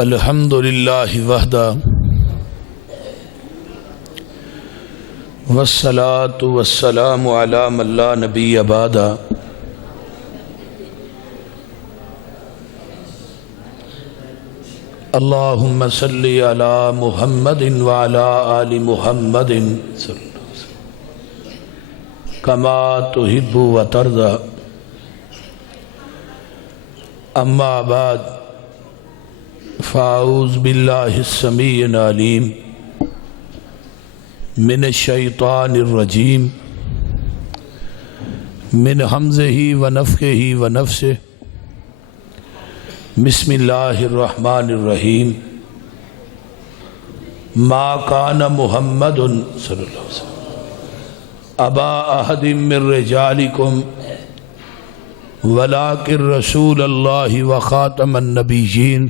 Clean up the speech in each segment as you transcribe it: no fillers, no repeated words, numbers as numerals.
الحمد للہ وحدہ والصلاة والسلام علی من لا نبی بعدہ اللہم صلی علی محمد وعلی آل محمد کما تحب و ترضى اما بعد فاعوذ باللہ السمیع العلیم من الشیطان الرجیم من حمزہ ونفخہ ونفثہ بسم اللہ الرحمن الرحیم ما کان محمد صلی اللہ علیہ وسلم ابا احد من رجالکم ولکن رسول اللہ وخاتم النبیین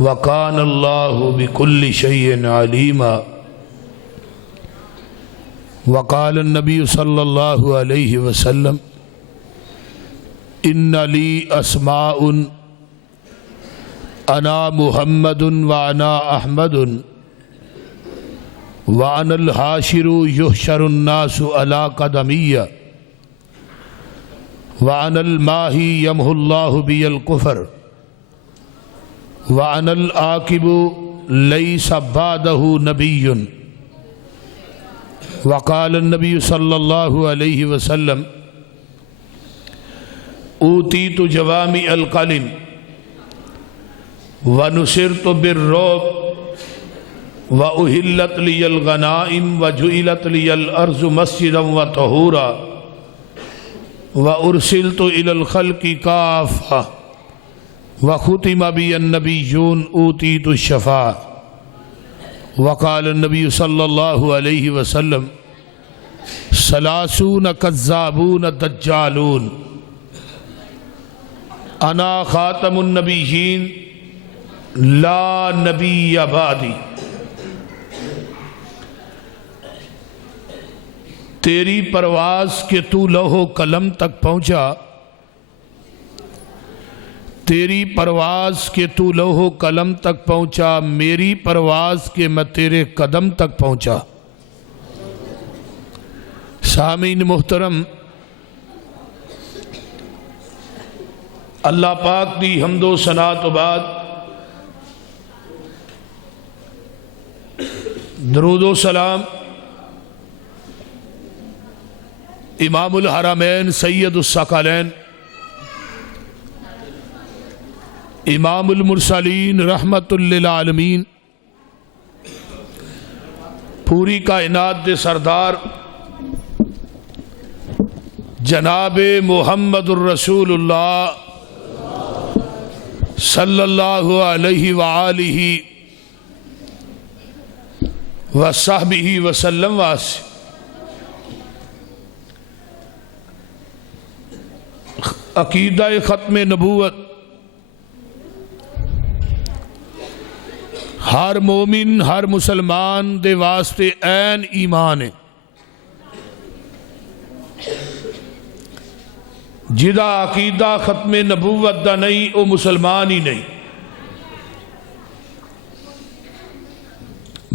وَقَانَ اللَّهُ بِكُلِّ شَيْءٍ عَلِيمًا وَقَالَ النَّبِيُّ صَلَّى اللَّهُ عَلَيْهِ وَسَلَّمَ إِنَّ لِي أَسْمَاءٌ أَنَا مُحَمَّدٌ وَأَنَا أَحْمَدٌ وَأَنَا الْحَاشِرُ يُحْشَرُ النَّاسُ عَلَى قَدَمِيَّ وَأَنَا الْمَاحِي يَمْحُو اللَّهُ بِيَ الْكُفْرَ وَأَنَا الْعَاقِبُ لَيْسَ بَعْدَهُ نَبِيٌّ وَقَالَ النَّبِيُّ صَلَّى اللَّهُ عَلَيْهِ وَسَلَّمَ أُوتِيتُ جَوَامِعَ الْكَلِمِ وَنُصِرْتُ بِالرُّعْبِ وَأُحِلَّتْ لِيَ الْغَنَائِمُ وَجُعِلَتْ لِيَ الْأَرْضُ مَسْجِدًا وَطَهُورًا وَأُرْسِلْتُ إِلَى الْخَلْقِ كَافَّةً وَخُتِمَ بِي النَّبِيُّونَ أُوتِيتُ الشَّفَاعَةَ وَقَالَ النَّبِيُّ صَلَّى اللَّهُ عَلَيْهِ وَسَلَّمَ ثَلَاثُونَ كَذَّابُونَ دَجَّالُونَ أَنَا خَاتَمُ النَّبِيِّينَ لَا نَبِيَّ بَعْدِي تیری پرواز کہ تو لوح و قلم تک پہنچا تیری پرواز کہ تو لوح و قلم تک پہنچا میری پرواز کہ میں تیرے قدم تک پہنچا۔ سامعین محترم، اللہ پاک دی حمد و ثنا تو بعد درود و سلام امام الحرمین سید الثقلین امام المرسلین رحمت للعالمین پوری کائنات دے سردار جناب محمد الرسول اللہ صلی اللہ علیہ وآلہ وصحبہ وسلم واسے عقیدہ ختم نبوت ہر مومن ہر مسلمان دے واسطے عین ایمان ہے جدا عقیدہ ختم نبوت دا نہیں او مسلمان ہی نہیں۔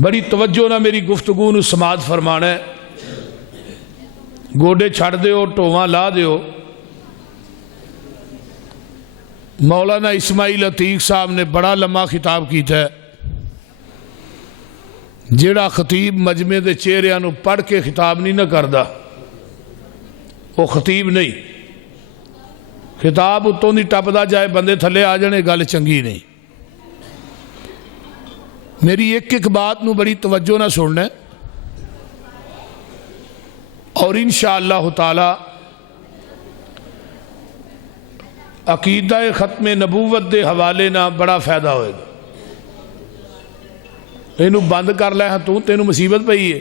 بڑی توجہ نہ میری گفتگو نو سماعت فرمانا ہے، گوڑے چھڑ دیو ٹوواں لا دیو۔ مولانا اسماعیل عتیق صاحب نے بڑا لمحہ خطاب کیتا ہے، جیڑا خطیب مجمع دے چہریاں نو پڑھ کے خطاب نہیں نہ کردا وہ خطیب نہیں۔ خطاب اتوں دی ٹپدا جائے بندے تھلے آ جانے گل چنگی نہیں۔ میری ایک ایک بات نو بڑی توجہ نہ سننا ہے، اور انشاءاللہ تعالی عقیدہ ختم نبوت دے حوالے نہ بڑا فائدہ ہوئے گا۔ اینو بند کر لے ہاں تو تینو مصیبت پئی ہے۔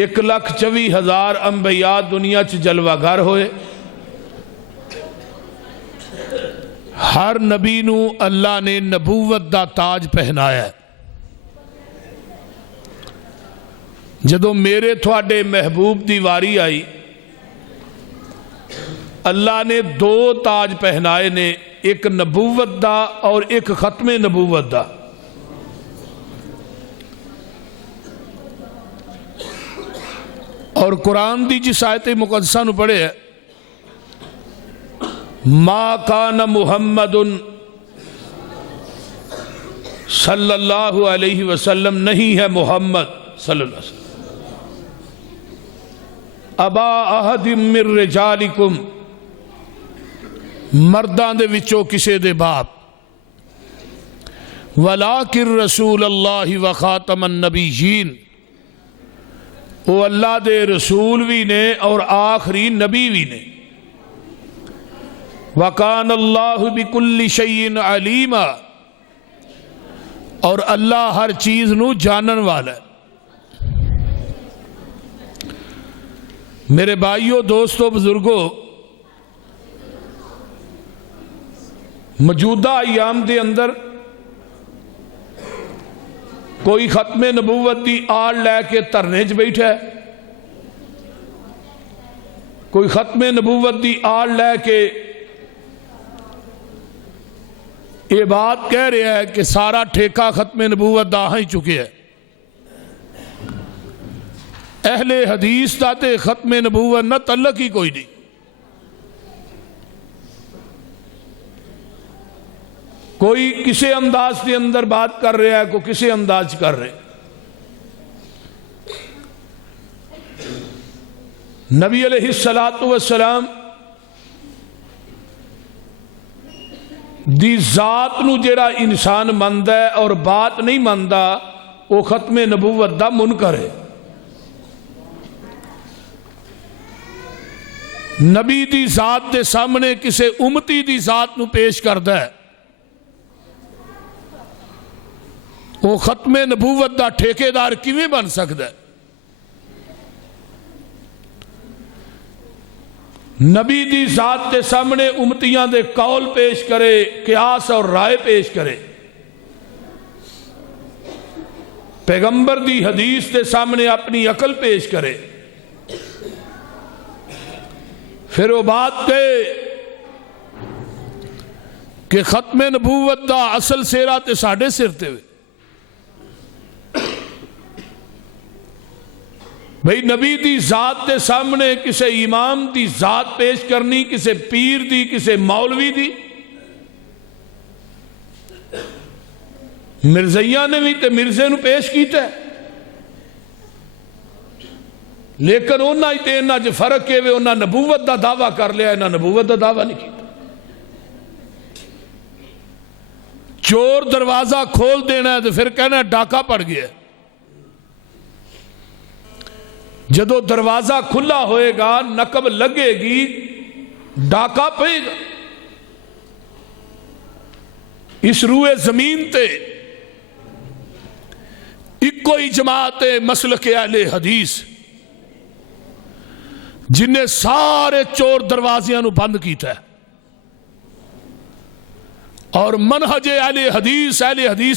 1,24,000 انبیاء دنیا چ جلوہ گر ہوئے، ہر نبی نو اللہ نے نبوت دا تاج پہنایا ہے۔ جدو میرے تھوڑے محبوب دی واری آئی اللہ نے دو تاج پہنائے نے، ایک نبوت دا اور ایک ختم نبوت دا۔ اور قرآن دی جس آیت مقدسہ نو پڑھے ہے، ما کان محمد صلی اللہ علیہ وسلم، نہیں ہے محمد صلی اللہ علیہ وسلم، ابا احد من رجالکم، مردان دے وچوں کسے دے باپ، ولیکن رسول اللہ و خاتم النبیین، وہ اللہ دے رسول بھی نے اور آخری نبی بھی نے، وَكَانَ اللَّهُ بِكُلِّ شَيْءٍ عَلِيمًا، اور اللہ ہر چیز نو جانن والا ہے۔ میرے بھائیوں، دوستوں، بزرگوں، موجودہ ایام دے اندر کوئی ختم نبوت دی آڑ لے کے دھرنے چ بیٹھا ہے، کوئی ختم نبوت دی آڑ لے کے یہ بات کہہ رہا ہے کہ سارا ٹھیکہ ختم نبوت دا ہی چکے ہے۔ اہل حدیث دا تے ختم نبوت نہ تعلق ہی کوئی نہیں۔ کوئی کسے انداز کے اندر بات کر رہا ہے، کوئی کسے انداز کر رہے۔ نبی علیہ السلام دی ذات نو جڑا انسان ماندا ہے اور بات نہیں ماندا، وہ ختم نبوت دا منکر ہے۔ نبی دی ذات دے سامنے کسے امتی دی ذات نو پیش کردا ہے، وہ ختم نبوت دا ٹھیکیدار کیویں بن سکتا ہے؟ نبی دی ذات دے سامنے امتیاں دے قول پیش کرے، قیاس اور رائے پیش کرے، پیغمبر دی حدیث دے سامنے اپنی عقل پیش کرے، پھر وہ بات کہے کہ ختم نبوت دا اصل سیرا تے ساڑھے سر تے ہوئے۔ بھئی نبی دی ذات دے سامنے کسے امام دی ذات پیش کرنی، کسے پیر دی، کسے مولوی دی۔ مرزیہ نے بھی تے مرزے نو پیش کیتا ہے، لیکن انہاں ہی تے انہاں جو فرق ہے انہاں نبوت دا دعویٰ کر لیا، انہاں نبوت دا دعویٰ نہیں کیتا۔ چور دروازہ کھول دینا ہے تو پھر کہنا ڈاکہ پڑ گیا ہے۔ جدو دروازہ کھلا ہوئے گا، نقب لگے گی، ڈاکہ پئے گا۔ اس روئے زمین تے ایک کوئی جماعت مسلک اہل حدیث جن نے سارے چور دروازیاں نو بند کیتا ہے، اور منہج اہل حدیث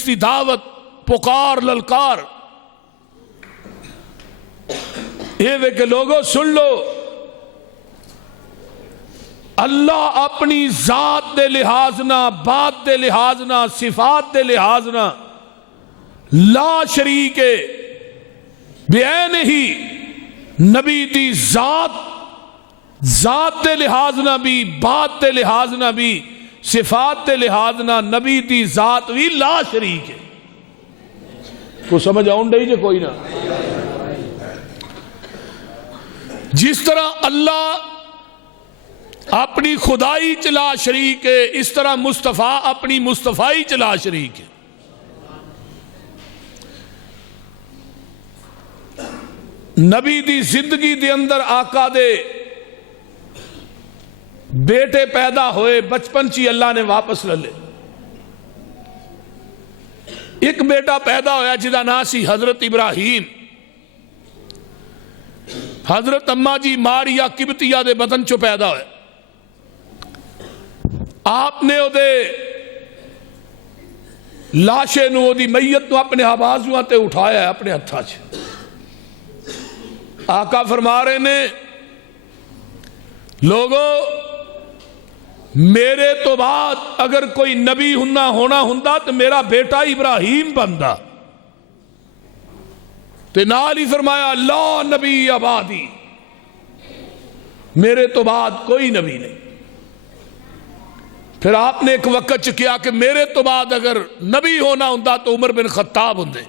دی دعوت، پکار، للکار یہ وے کہ لوگوں سن لو، اللہ اپنی ذات دے لحاظ نہ، بات دے لحاظ نہ، صفات دے لحاظ نہ لا شریک ہے، بعین ہی نبی دی ذات دے لحاظ نہ بھی، بات دے لحاظ نہ بھی، صفات دے لحاظ نہ نبی دی ذات بھی لا شریک ہے۔ کو سمجھ آؤں ڈائی جے کوئی نہ؟ جس طرح اللہ اپنی خدائی چلا شریک ہے، اس طرح مصطفیٰ اپنی مصطفائی چلا شریک ہے۔ نبی دی زندگی دے اندر آقا دے بیٹے پیدا ہوئے، بچپن چی اللہ نے واپس لے لے۔ ایک بیٹا پیدا ہویا جدا نا سی حضرت ابراہیم، حضرت اماں جی ماریا قبطیہ دے بدن چو پیدا ہوئے۔ آپ نے او دے لاشے نو، او دی میت نو اپنے آوازوں تے اٹھایا ہے اپنے ہتھا چھ۔ آقا فرما رہے نے لوگو میرے تو بعد اگر کوئی نبی ہونا ہوندا تو میرا بیٹا ابراہیم بندا، تے نال ہی فرمایا لا نبی آبادی، میرے تو بعد کوئی نبی نہیں۔ پھر آپ نے ایک وقت کیا کہ میرے تو بعد اگر نبی ہونا ہوندا تو عمر بن خطاب ہوندے،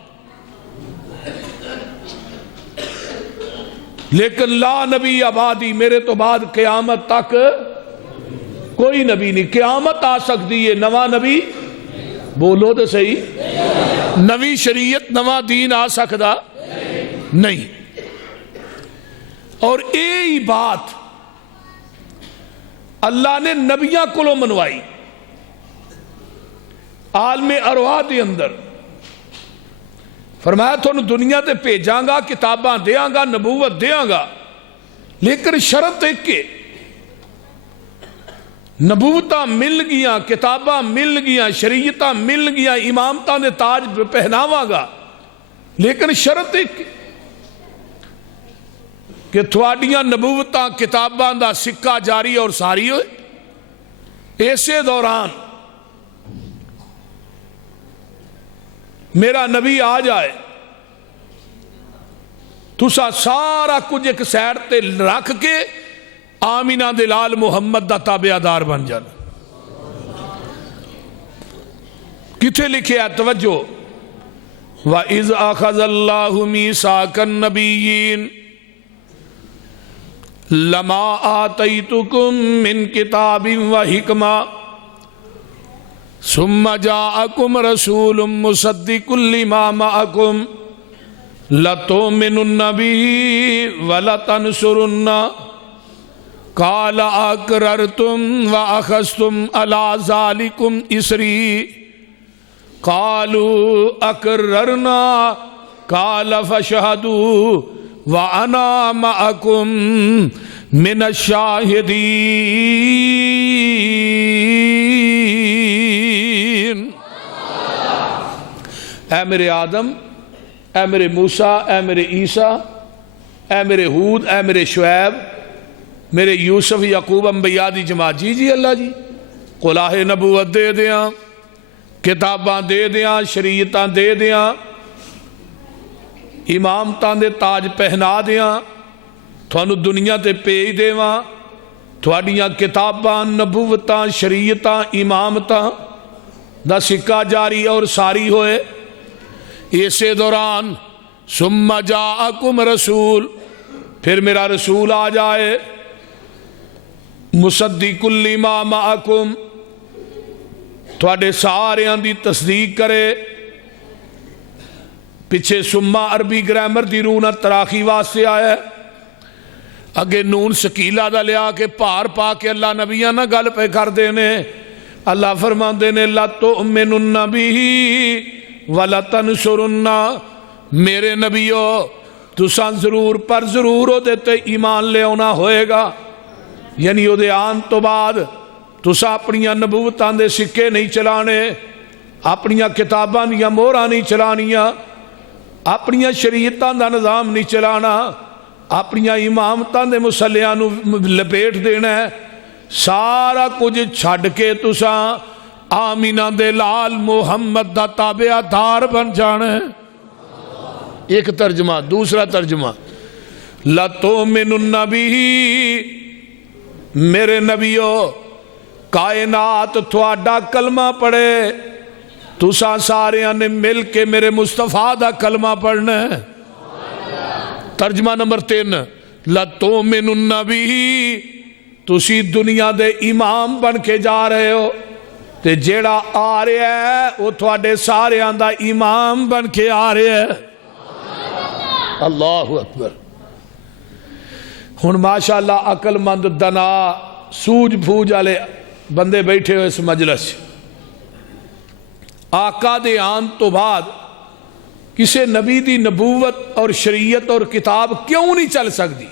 لیکن لا نبی آبادی، میرے تو بعد قیامت تک کوئی نبی نہیں۔ قیامت آ سکتی ہے، نواں نبی بولو تو صحیح، نوی شریعت نواں دین آ سکتا نہیں۔ اور یہی بات اللہ نے نبیاں کو منوائی۔ عالم ارواح دے اندر فرمایا تھانوں دنیا تے بھیجاں گا، کتاباں دیاں گا، نبوت دیاں گا، لیکن شرط ایک کہ نبوتاں مل گیاں، کتاباں مل گیاں، شریعتاں مل گیاں، امامتاں دے تاج پہناواں گا، لیکن شرط ایک کہ تھوڑیاں نبوتاں کتاباں دا سکہ جاری اور ساری ہوئے۔ ایسے دوران میرا نبی آ جائے، تسا سارا کچھ ایک سائڈ تے رکھ کے آمینہ دے لال محمد دا تابعدار بن جانا۔ کتھے لکھے ہے توجہ، وَإِذْ أَخَذَ اللَّهُ مِيثَاقَ النَّبِيِّينَ لَمَا آتَيْتُكُم مِّن كِتَابٍ وَحِكْمَةٍ ثُمَّ جَاءَكُمْ رَسُولٌ مُصَدِّقٌ لِّمَا مَعَكُمْ لَتُؤْمِنُنَّ بِهِ وَلَتَنْصُرُنَّهُ قال اقررتم واخذتم على ذلكم اسری قالوا اقررنا قال فاشهدوا وانا معكم من الشاہدین۔ اے میرے آدم، اے میرے موسیٰ، اے میرے عیسیٰ، اے میرے ہود، اے میرے شعیب، میرے یوسف یعقوب انبیاء دی جماعت، جی اللہ جی قلاہ نبوت دے دیاں، کتاباں دے دیاں، شریعتاں دے دیاں، امامتاں دے تاج پہنا دیاں، تھانوں دنیا تے پیج دیواں، تھوڑیاں کتاباں، نبوتاں، شریعتاں، امامتاں دا سکہ جاری اور ساری ہوئے۔ اسے دوران ثم جاءکم رسول، پھر میرا رسول آ جائے، مصدق لما معکم، تھوڑے ساریاں دی تصدیق کرے۔ پیچھے سما عربی گرامر دی روح نہ تراخی واسطے آیا ہے، اگے نون سکیلا دا لیا کے پار پا کے اللہ نبیاں نہ گل پہ کر دینے۔ اللہ فرمان دینے لَتُؤْمِنُنَّ بِهِ وَلَتَنْصُرُنَّ، میرے نبیو تساں ضرور پر ضرور ہو دیتے ایمان لے ہونا ہوئے گا، یعنی وہ دے آن تو بعد تساں اپنیاں نبوتاں دے سکے نہیں چلانے، اپنیاں کتاباں دیاں مہراں نہیں چلانیاں، اپنیاں شریعتاں دا نظام نہیں چلانا، اپنیاں امامتاں دے مسلیاں نو لپیٹ دینا ہے، سارا کچھ چھڑ کے تساں آمینہ دے لال محمد دا تابعہ دار بن جانا ہے۔ ایک ترجمہ۔ دوسرا ترجمہ لَتُؤْمِنُنَّ بِهِ، میرے نبیو کائنات تھوڑا کلمہ پڑھے، تساں ساریاں نے مل کے میرے مصطفیٰ دا کلمہ پڑھنا ہے۔ ترجمہ نمبر 3 لَتُؤْمِنُنَّ بِهِ، تسی دنیا دے امام بن کے جا رہے ہو، تے جیڑا آ رہا ہے وہ تھوڑے ساریاں دا امام بن کے آ رہا ہے۔ اللہ اکبر۔ ہن ماشاءاللہ عقل مند دنا سوج پھوج والے بندے بیٹھے ہوئے اس مجلس، آقا دے آن تو بعد کسے نبی دی نبوت اور شریعت اور کتاب کیوں نہیں چل سکتی؟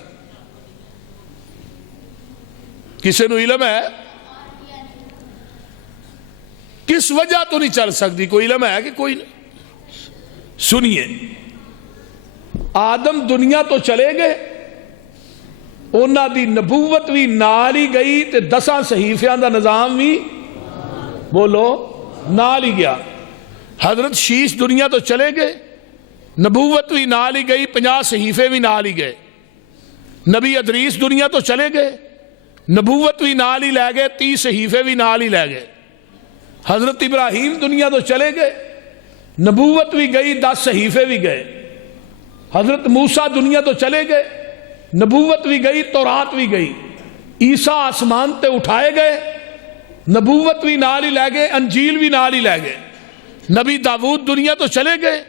کسے نو علم ہے کس وجہ تو نہیں چل سکتی؟ کوئی علم ہے کہ کوئی نہیں؟ سنیے، آدم دنیا تو چلے گئے، انہاں دی نبوت بھی نال ہی گئی تے 10 صحیفیاں دا نظام بھی بولو نال ہی گیا. حضرت شیش دنیا تو چلے گئے, نبوت بھی نال ہی گئی, 50 صحیفے بھی نال ہی گئے. نبی ادریس دنیا تو چلے گئے, نبوت بھی نال ہی لے گئے, 30 صحیفے بھی نال ہی لے گئے. حضرت ابراہیم دنیا تو چلے گئے, نبوت بھی گئی, 10 صحیفے بھی گئے. حضرت موسیٰ دنیا تو چلے گئے, نبوت بھی گئی, تورات بھی گئی. عیسیٰ آسمان تے اٹھائے گئے, نبوت بھی نال ہی لے گئے, انجیل بھی نال ہی لے گئے. نبی داؤد دنیا تو چلے گئے,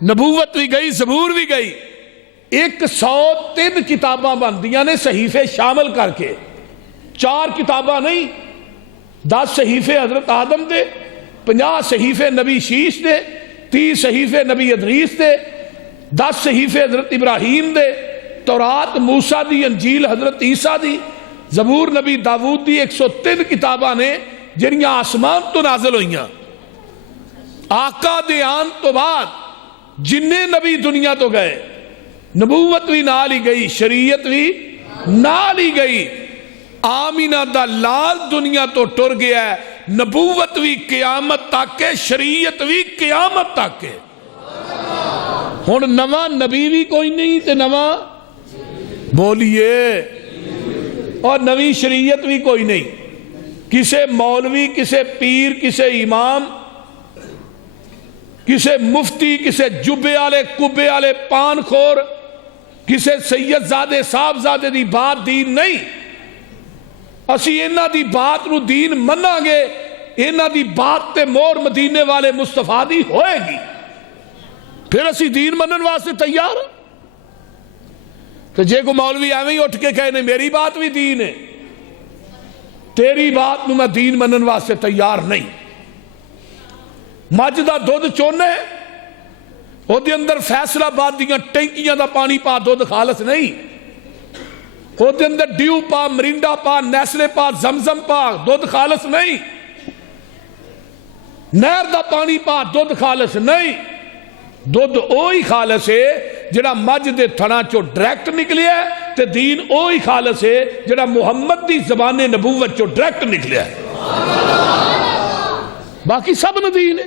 نبوت بھی گئی, زبور بھی گئی. 103 کتاباں بندیاں نے صحیفے شامل کر کے, 4 کتاباں نہیں, 10 صحیفے حضرت آدم دے, 50 صحیفے نبی شیش دے, 30 صحیفے نبی ادریس دے, 10 صحیفے حضرت ابراہیم دے, تورات موسیٰ دی, انجیل حضرت عیسیٰ دی, زبور نبی داؤد دی. 103 کتاباں نے جنیاں آسمان تو نازل ہوئیاں. آقا دے آن تو بعد جننے نبی دنیا تو گئے, نبوت بھی نال ہی گئی, شریعت بھی نال ہی گئی. آمینہ دا لال دنیا تو ٹر گیا ہے, نبوت بھی قیامت تک کے, شریعت بھی قیامت تک کے. ہن نواں نبی بھی کوئی نہیں تے نواں بولیے, اور نوی شریعت بھی کوئی نہیں. کسے مولوی, کسے پیر, کسے امام, کسے مفتی, کسے جبے والے کبے والے پان خور, کسے سید زادے صاحب زادے دی بات دین نہیں. اسی انہاں دی بات نو دین مننا گے, انہاں دی بات تے مور مدینے والے مصطفیٰ دی ہوئے گی, پھر اسی دین منن واسطے تیار ہیں. تو جے کو مولوی ایویں ہی اٹھ کے کہنے میری بات بھی دین ہے, تیری بات نو میں دین منن واسطے تیار نہیں. مجھ دا دودھ چونے او دے اندر فیصلہ آباد دیاں ٹینکیاں دا پانی پا, دودھ خالص نہیں. او دے اندر ڈیو پا, مرینڈا پا, نیسلے پا, زمزم پا, دودھ خالص نہیں. نہر دا پانی پا, دودھ خالص نہیں. دودھ اوہی خالص ہے جڑا مجھ دے تھنا چو ڈائریکٹ نکلے ہے, تے دین اوہی خالص ہے جڑا محمد دی زبان نبوت چو ڈائریکٹ نکلے ہے. باقی سب ندین ہے.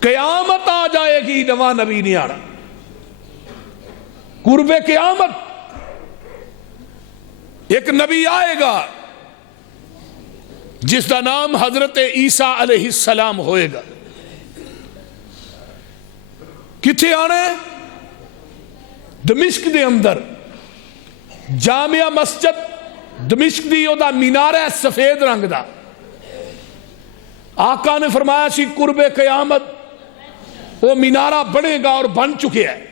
قیامت آ جائے گی, نواں نبی نہیں آنا. قرب قیامت ایک نبی آئے گا جس کا نام حضرت عیسیٰ علیہ السلام ہوئے گا. کتھے آنے؟ دمشق دے اندر جامعہ مسجد دمشق دی, او دا مینارہ ہے سفید رنگ دا. آقا نے فرمایا سی قرب قیامت وہ مینارہ بنے گا, اور بن چکے ہے.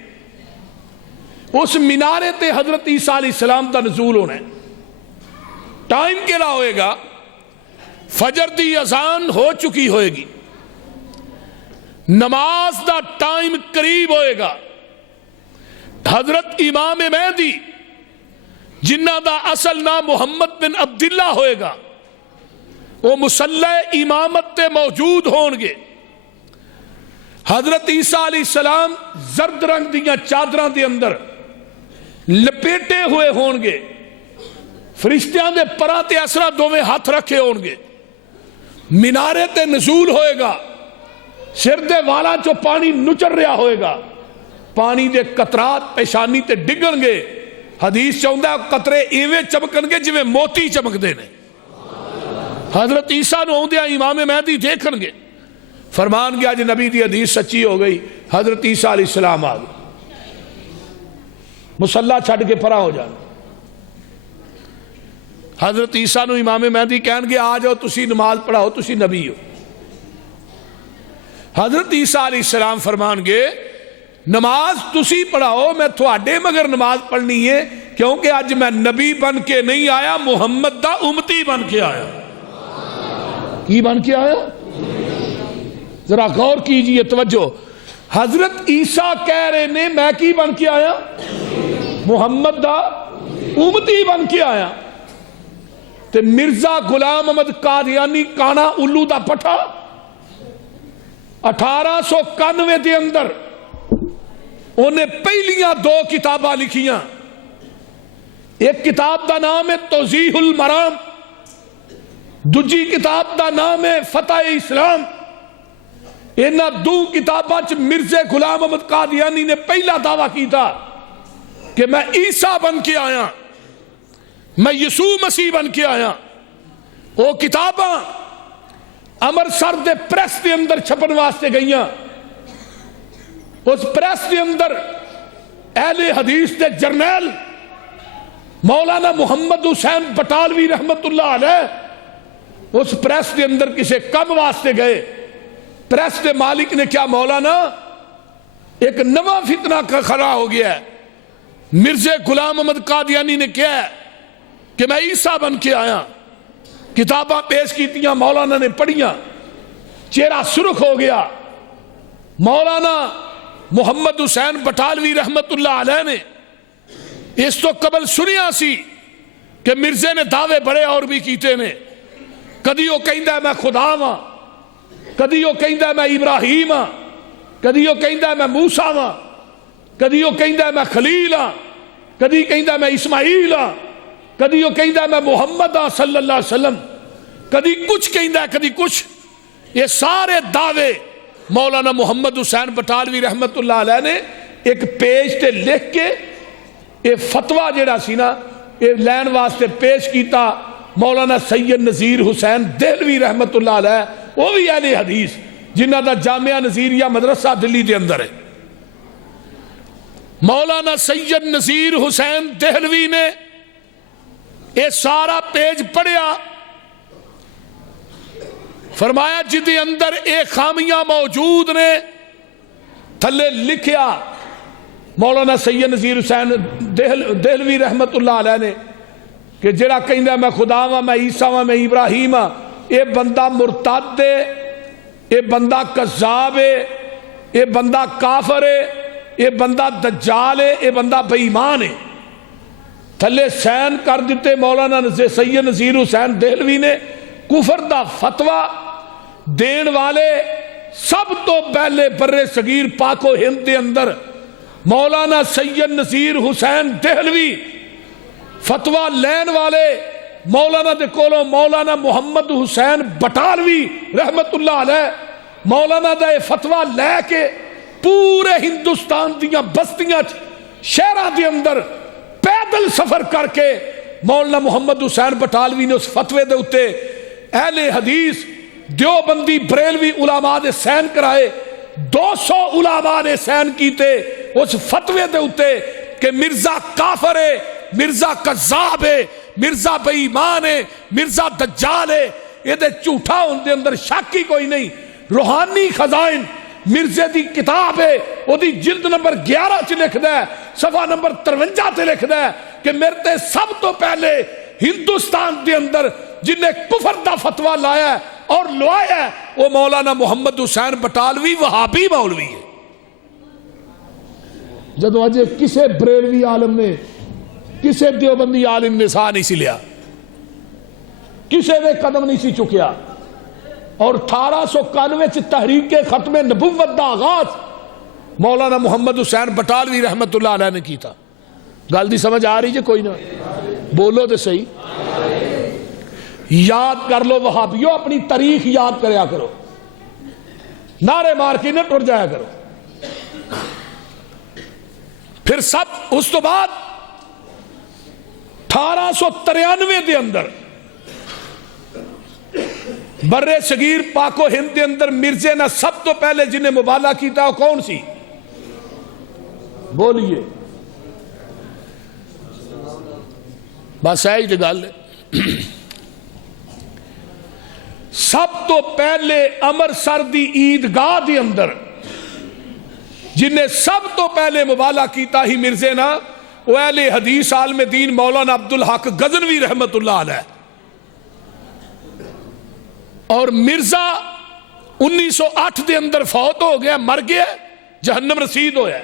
اس مینارے تے حضرت عیسیٰ علیہ السلام دا نزول ہونا ہے. ٹائم کیلا ہوئے گا, فجر دی اذان ہو چکی ہوئے گی, نماز دا ٹائم قریب ہوئے گا. حضرت امام مہدی جنہ دا اصل نام محمد بن عبداللہ ہوئے گا, وہ مصلی امامت تے موجود ہون گے. حضرت عیسیٰ علیہ السلام زرد رنگ دیاں چادران دے اندر لپیٹے ہوئے ہون گے, فرشتیاں دے پراں تے اسرا دوویں ہاتھ رکھے ہون گے. مینارے تے نزول ہوئے گا, سر دے والا چو پانی نچر رہا ہوئے گا, پانی دے قطرات پیشانی تے ڈگن گے. حدیث چاہتا ہے قطرے ایویں چمکن گے جویں موتی چمک دے نے. حضرت عیسیٰ نو آندیا امام مہدی دیکھن گے, فرمان گیا جی نبی دی حدیث سچی ہو گئی. حضرت عیسیٰ علیہ السلام آ گئے, مصلی چھڑ کے پرا ہو جانا. حضرت عیسیٰ نو امام مہدی کہن گے آ جاؤ تسی نماز پڑھاؤ, تسی نبی ہو. حضرت عیسیٰ علیہ السلام فرمان گے نماز تسی پڑھاؤ, میں تھوڑے مگر نماز پڑھنی ہے, کیونکہ آج میں نبی بن کے نہیں آیا, محمد دا امتی بن کے آیا. کی بن کے آیا؟ ذرا غور کیجئے, توجہ. حضرت عیسیٰ کہہ رہے نے میں کی بن کے آیا؟ محمد دا امتی بن کے آیا. تے مرزا غلام احمد قادیانی کانا الو دا پٹھا 1891 دے اندر انہیں پہلیاں 2 کتاباں لکھیاں. ایک کتاب دا نام ہے توضیح المرام، دوجی کتاب دا نام ہے فتح اسلام. انہاں 2 کتاباں چ مرزا غلام احمد قادیانی نے پہلا دعویٰ کیتا کہ میں عیسیٰ بن کے آیا، میں یسوع مسیح بن کے آیا. وہ کتاباں امرتسر دے پریس دے اندر چھپن واسطے گئیاں. اس پریس دے اندر اہل حدیث دے جرنیل مولانا محمد حسین بٹالوی رحمت اللہ علیہ اس پریس دے اندر کسے کم واسطے گئے. پریس دے مالک نے کیا، مولانا ایک نواں فتنہ کھڑا ہو گیا ہے، مرزا غلام احمد قادیانی نے کیا ہے کہ میں عیسیٰ بن کے آیا. کتاباں پیش کیتیاں، مولانا نے پڑھیاں، چہرہ سرخ ہو گیا. مولانا محمد حسین بٹالوی رحمت اللہ علیہ نے اس تو قبل سنیا سی کہ مرزے نے دعوے بڑے اور بھی کیتے نے. کدی وہ کہندا ہے میں خدا ہاں، کدی وہ کہندا ہے میں ابراہیم ہاں، کدی وہ کہندا ہے میں موسیٰ ہاں، کدی وہ کہندا ہے میں خلیل ہاں، کدی کہندا ہے میں اسماعیل ہاں، کدی وہ کہندا ہے میں محمد ہاں صلی اللہ علیہ وسلم، کدی کچھ کہندا ہے کدی کچھ. یہ سارے دعوے مولانا محمد حسین بٹالوی رحمت اللہ علیہ نے ایک پیج تے لکھ کے یہ فتویٰ جڑا سی نا یہ لین واسطے پیش کیتا. مولانا سید نذیر حسین دہلوی رحمت اللہ علیہ وہ بھی اہل حدیث جنہ دا جامعہ نذیریہ مدرسہ دلی دے اندر ہے. مولانا سید نذیر حسین دہلوی نے یہ سارا پیج پڑھیا، فرمایا جدے اندر ایک خامیاں موجود نے، تھلے لکھیا مولانا سید نذیر حسین دہلوی رحمت اللہ علیہ نے کہ جڑا کہندا میں خدا ہاں، میں عیسیٰ ہاں، میں ابراہیم ہاں، یہ بندہ مرتد ہے، یہ بندہ کذاب ہے، یہ بندہ کافر ہے، یہ بندہ دجال ہے، یہ بندہ بے ایمان ہے. تھلے سین کر دیتے مولانا سید نذیر حسین دہلوی نے. کفر دا فتویٰ دین والے سب تو پہلے برے صغیر پاک و ہند دے اندر مولانا سید نذیر حسین دہلوی، فتویٰ لین والے مولانا دے کولوں مولانا محمد حسین بٹالوی رحمت اللہ علیہ. مولانا دا یہ فتویٰ لے کے پورے ہندوستان دیاں بستیاں شہراں دے اندر پیدل سفر کر کے مولانا محمد حسین بٹالوی نے اس فتوے دے اتے اہل حدیث دیوبندی بریلوی علماء دے سین کرائے. 200 علماء نے سین کیتے اس فتوے دے اتے کہ مرزا کافر ہے، مرزا کذاب ہے، مرزا بے ایمان ہے، مرزا دجال ہے. یہ دے جھوٹا ان دے اندر شک ہی کوئی نہیں. روحانی خزائن مرزے دی کتاب ہے، وہ دی جلد نمبر 11 چ لکھ دا ہے، صفحہ نمبر 53 تے لکھ دا ہے کہ میرے تے سب تو پہلے ہندوستان دے اندر جن نے کفر دا فتویٰ لایا ہے اور لوایا ہے وہ مولانا محمد حسین بٹالوی وہابی مولوی ہے. جدو اجے کسے بریلوی عالم نے کسے دیوبندی عالم نے سا نہیں سی لیا، کسے نے قدم نہیں سی چکیا. اور 1891 تحریک ختم نبوت دا آغاز مولانا محمد حسین بٹالوی رحمت اللہ علیہ نے کی تھا. گل دی سمجھ آ رہی جے کوئی نہ بولو تو صحیح. یاد کر لو وہابیو، اپنی تاریخ یاد کریا کرو، نعرے مار کے نہ ٹر جایا کرو. پھر سب اس تو بعد 1893 دے اندر برے صغیر پاک و ہند دے اندر مرزے نے سب تو پہلے جنہیں مبالغہ کیتا وہ کون سی؟ بولیے. بس ہے ہی گل. سب تو پہلے امرتسر دی عیدگاہ دے اندر جنہیں سب تو پہلے مبالغہ کیتا ہی مرزے نا وہ اہل حدیث عالم دین مولانا عبدالحق غزنوی رحمت اللہ علیہ. اور مرزا 1908 دے اندر فوت ہو گیا، مر گیا، جہنم رسید ہویا.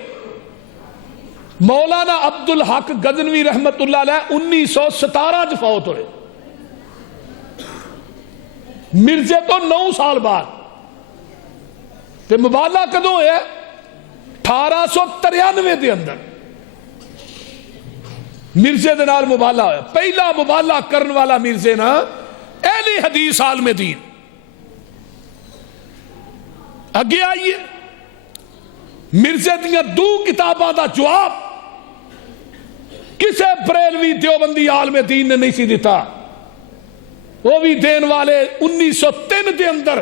مولانا عبدالحق غزنوی رحمت اللہ علیہ 1917 فوت ہوئے. مرزے تو 9 سال بعد. تے مبالغہ کدوں ہے؟ 1893 دے اندر مرزے دے نال مبالا ہویا. پہلا مبالا کرن والا مرزے نا اہل حدیث عالم دین. اگے آئیے مرزے دیاں دو کتاباں دا جواب کسے بریلوی دیوبندی عالم دین نے نہیں سی دیتا. وہ بھی دین والے 1903 دے اندر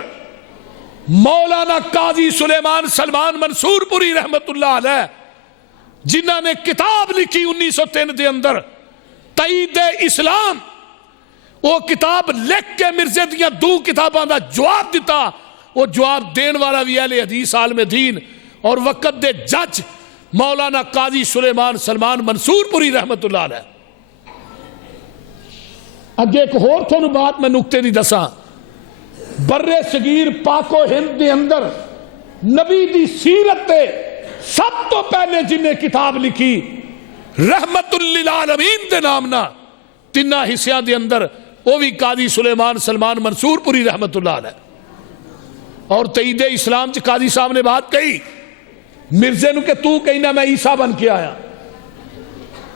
مولانا قاضی سلیمان سلمان منصور پوری رحمت اللہ علیہ جنہاں نے کتاب لکھی 1903 دے اندر تائید اسلام. وہ کتاب لکھ کے مرزے دیاں دو کتاباں دا جواب دیتا. وہ جواب دین والا بھی اہل حدیث عالم دین اور وقت دے جج مولانا قاضی سلیمان سلمان منصور پوری رحمت اللہ علیہ. اگے ایک اور تھوڑا بات میں نکتے دی دساں. برے صغیر پاک و ہند دے اندر نبی دی سیرت تے سب تو پہلے جنہیں کتاب لکھی رحمت للعالمین دے نامنا تینہ حصیاں دے اندر وہ بھی قاضی سلیمان سلمان منصور پوری رحمت اللہ علیہ. اور تائید اسلام چ قاضی صاحب نے بات کہی مرزے نو کہ تو کہنا میں عیسیٰ بن کے آیا.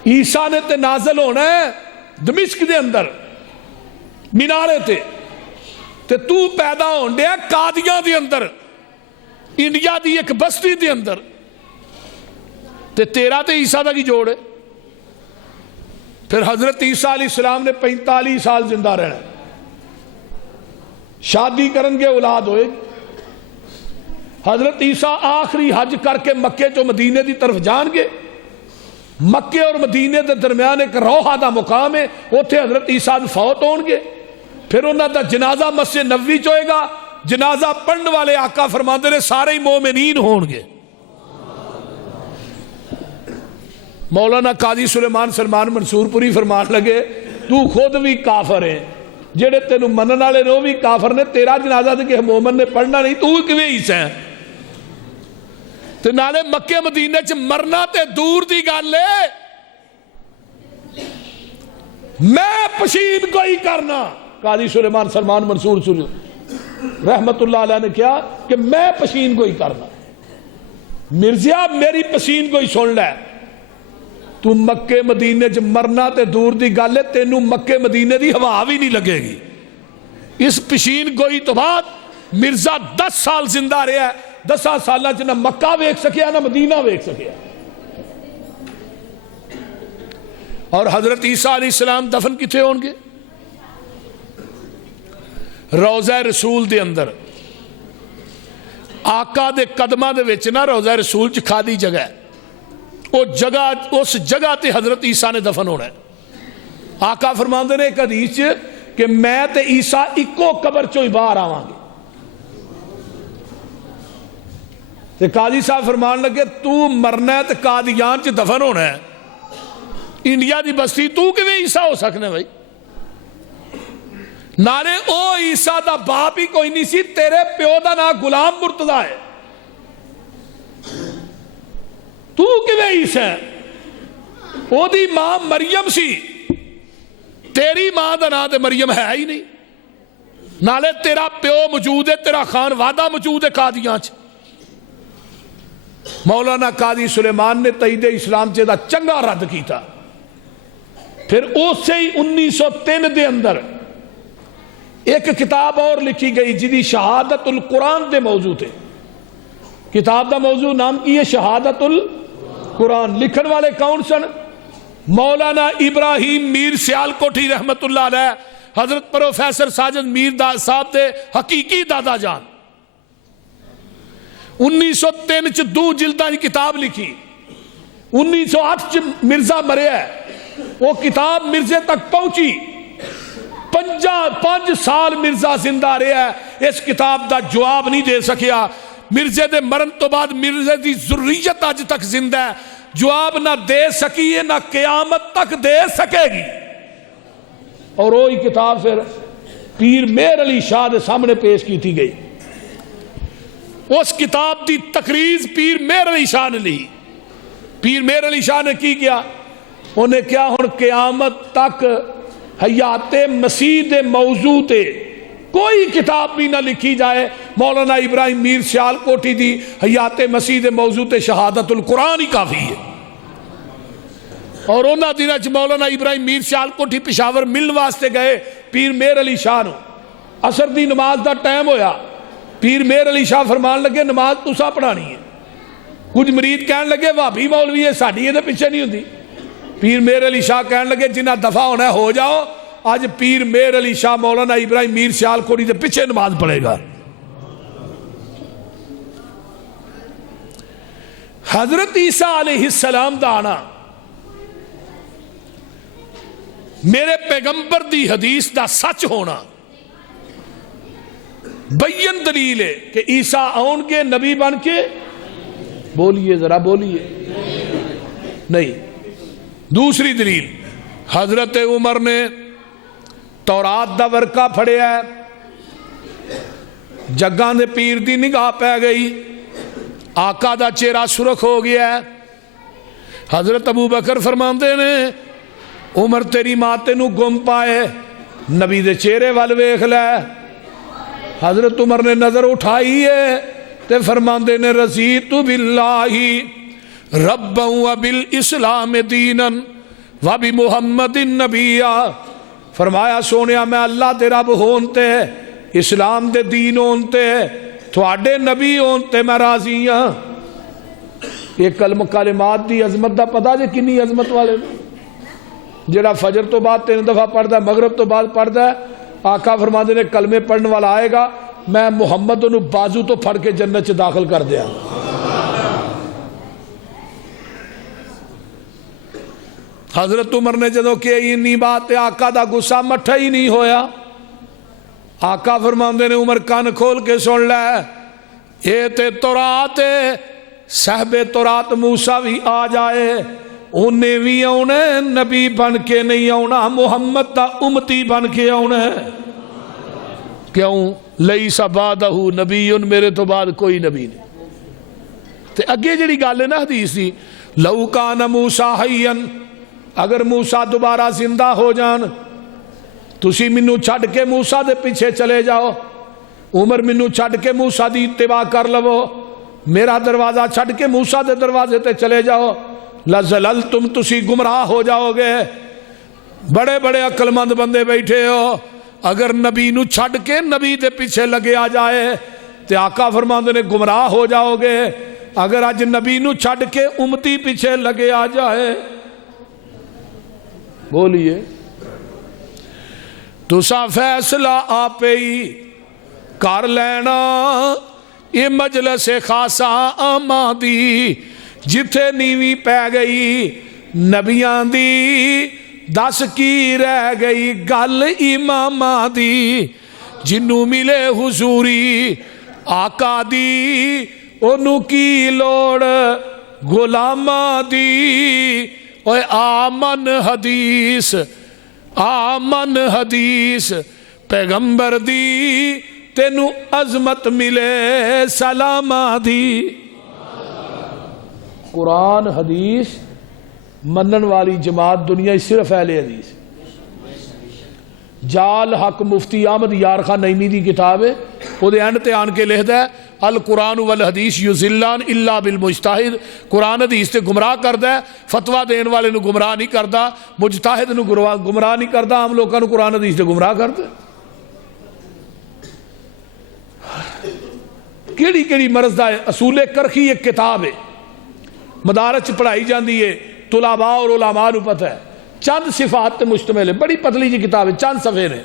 عیسیٰ نے تے نازل ہونا ہے دمشق دے اندر مینارے تے تو پیدا ہون دے قادیاں دے اندر انڈیا دی ایک بستی دے اندر تے تیرا تے عیسیٰ دا کی جوڑ ہے. پھر حضرت عیسیٰ علیہ السلام نے 45 سال زندہ رہنا, شادی کرن کے اولاد ہوئے. حضرت عیسیٰ آخری حج کر کے مکے چو مدینے دی طرف جان گے. مکے اور مدینے دے درمیان ایک روحہ دا مقام ہے, اوتھے حضرت عیسیٰ فوت ہون گے. پھر انہاں دا جنازہ مسجد نبوی چوئے گا. جنازہ پڑھن والے آقا فرماندے نے سارے مومنین ہون گے. مولانا قاضی سلیمان سلمان منصور پوری فرمان لگے تو خود بھی کافر ہے, جڑے تینوں منن والے نے وہ بھی کافر نے, تیرا جنازہ تے کہ مومن نے پڑھنا نہیں, تو کیویں عیسیٰ ہے؟ تے نالے مکے مدینے چ مرنا تے دور دی گل ہے, میں پشین کوئی کرنا. قاضی سلیمان سلمان منصور رحمت اللہ علیہ نے کیا کہ میں پشین کوئی کرنا. مرزیا میری پشین کوئی سن لے, تو مکے مدینے چ مرنا تے دور دی گل ہے, تینوں مکے مدینے دی ہوا بھی نہیں لگے گی. اس پشین گوئی تو بعد مرزا 10 سال زندہ رہا ہے. 10 سالہ چ نہ مکہ ویکھ سکیا نہ مدینہ ویکھ سکیا. اور حضرت عیسیٰ علیہ السلام دفن کتھے ہون گے؟ روضہ رسول دے اندر. آقا دے قدمہ دے وچ نا روضہ رسول چ کھادی جگہ ہے, اس جگہ تے حضرت عیسیٰ نے دفن ہونا ہے. آقا فرماندے نے ایک حدیث کہ میں تے عیسیٰ اکو قبر چوں ہی باہر آواں گے. تے قاضی صاحب فرمان لگے تو مرنا ہے تے قادیان چ دفن ہونا ہے, انڈیا دی بستی تو کیویں عیسیٰ ہو سکنے بھائی؟ نالے او عیسیٰ دا باپ ہی کوئی نہیں سی, تیرے پیو دا نام غلام مرتضیٰ ہے, تو کیویں عیسیٰ ہے؟ او دی ماں مریم سی, تیری ماں دا نام تے مریم ہے ہی نہیں. نالے تیرا پیو موجود ہے, تیرا خان وعدہ موجود ہے قادیاں چ. مولانا قاضی سلیمان نے تائید اسلام سے دا چنگا رد کیتا. پھر اسے ہی 1903 دے اندر ایک کتاب اور لکھی گئی جدی شہادت القرآن دے موضوع تھے. کتاب دا موضوع نام کی ہے شہادت القرآن. لکھن والے کون سن؟ مولانا ابراہیم میر سیالکوٹھی رحمت اللہ علیہ, حضرت پروفیسر ساجد میر صاحب دے حقیقی دادا جان. 1903 چ 2 جلداں دی کتاب لکھی. 1908 چ مرزا مریا ہے, وہ کتاب مرزے تک پہنچی. 5 سال مرزا زندہ رہا ہے, اس کتاب دا جواب نہیں دے سکیا. مرزے دے مرن تو بعد مرزے دی ذریت آج تک زندہ ہے, جواب نہ دے سکی ہے نہ قیامت تک دے سکے گی. اور وہی کتاب پھر پیر مہر علی شاہ دے سامنے پیش کی تھی گئی. اس کتاب دی تقریز پیر مہر علی شاہ نے لی. پیر مہر علی شاہ نے کی کیا؟ انہیں کیا ہن قیامت تک حیات مسیح دے موضوع تے کوئی کتاب بھی نہ لکھی جائے مولانا ابراہیم میر سیال کوٹھی دی حیات مسیح دے موضوع تے شہادت القرآن ہی کافی ہے. اور انہاں دنوں چ مولانا ابراہیم میر سیال کوٹھی پشاور ملن واسطے گئے پیر مہر علی شاہ نو. عصر دی نماز دا ٹائم ہویا, پیر مہر علی شاہ فرمان لگے نماز تساں پڑھانی ہے. کچھ مرید کہن لگے وہابی مولوی ہے ساڈی یہ پیچھے نہیں ہوندی. پیر مہر علی شاہ کہن لگے جنہ دفعہ ہونا ہے ہو جاؤ. آج پیر مہر علی شاہ مولانا ابراہیم میر سیال کوٹھی دے پیچھے نماز پڑھے گا. حضرت عیسیٰ علیہ السلام دا آنا میرے پیغمبر دی حدیث دا سچ ہونا بین دلیل ہے کہ عیسیٰ آن کے نبی بن کے. بولیے ذرا بولیے. نہیں. دوسری دلیل حضرت عمر نے تورات دا ورقہ پھڑیا ہے, جگاں دے پیر دی نگاہ پہ گئی, آقا دا چہرہ سرخ ہو گیا ہے. حضرت ابو بکر فرماندے نے عمر تیری ماں تینوں گم پائے, نبی دے چہرے وال ویکھ لے. حضرت عمر نے نظر اٹھائی ہے تے فرماندے نے رضیت باللہ ربا وبالاسلام دینا وبمحمد نبیا. فرمایا سونیا میں اللہ دے رب ہونتے اسلام دے دین ہونتے تھوڑے نبی ہونتے میں راضی ہاں. یہ کلمات دی عظمت دا پتہ جے کنی عظمت والے جڑا فجر تو بعد 3 دفعہ پڑھدا ہے, مغرب تو بعد پڑھدا ہے, آقا فرماندے نے کلمے پڑھنے والا آئے گا میں محمد انہوں بازو تو پھڑ کے جنت سے داخل کر دیا. حضرت عمر نے جدوں کہ انی بات ہے آقا دا غصہ مٹھا ہی نہیں ہویا. آقا فرماندے نے عمر کان کھول کے سن لے, اے تے تورات ہے, صاحب تورات موسیٰ بھی آ جائے انہیں بھی آنا نبی بن کے نہیں آنا, محمد تا امتی بن کے آنا. کیوں لیس بعدہ نبی, میرے تو بعد کوئی نبی نہیں. تے اگے جڑی گل ہے نا حدیث دی, لو کان موسیٰ حیا, اگر موسیٰ دوبارہ زندہ ہو جان تسی منو چھڑ کے موسیٰ دے پیچھے چلے جاؤ, عمر منو چھڑ کے موسیٰ دی اتباع کر لو, میرا دروازہ چھڑ کے موسیٰ دے دروازے تے چلے جاؤ, لَزَلَلْتُمْ تسی گمراہ ہو جاؤ گے. بڑے بڑے عقل مند بندے بیٹھے ہو, اگر نبی نو چھڑ کے نبی دے پیچھے لگے آ جائے تے آقا فرماندے نے گمراہ ہو جاؤ گے. اگر آج نبی نو چھڑ کے امتی پیچھے لگے آ جائے, بولیے تسا فیصلہ آپ ہی کر لینا, یہ مجلس خاصا آمادی جتھے نیوی پہ گئی نبیان دی, دس کی رہ گئی گل اماماں دی, جنوں ملے حضوری آقا دی انہوں کی لوڑ غلاماں دی. اوے آمن حدیث آمن حدیث پیغمبر دی تینوں عظمت ملے سلاماں دی. قرآن حدیث منن والی جماعت دنیا صرف اہل حدیث. جال حق مفتی احمد یار خان نعیمی دی کتاب ہے, وہ دے اینڈ تے آن کے لکھدا ہے القرآن والحدیث یضلان الا بالمجتہد. قرآن حدیث تے گمراہ کردا ہے, فتویٰ دین والے نو گمراہ نہیں کردا, مجتہد نو گمراہ نہیں کردا, عام لوکاں نو قرآن حدیث تے گمراہ کردا. کیڑی کیڑی مرض دا ہے. اصول کرخی ایک کتاب ہے, مدارس پڑھائی جاندی ہے, طلباء اور علماء نو پتہ ہے, چند صفات تے مشتمل ہے, بڑی پتلی جی کتاب ہے, چند صفحے نے.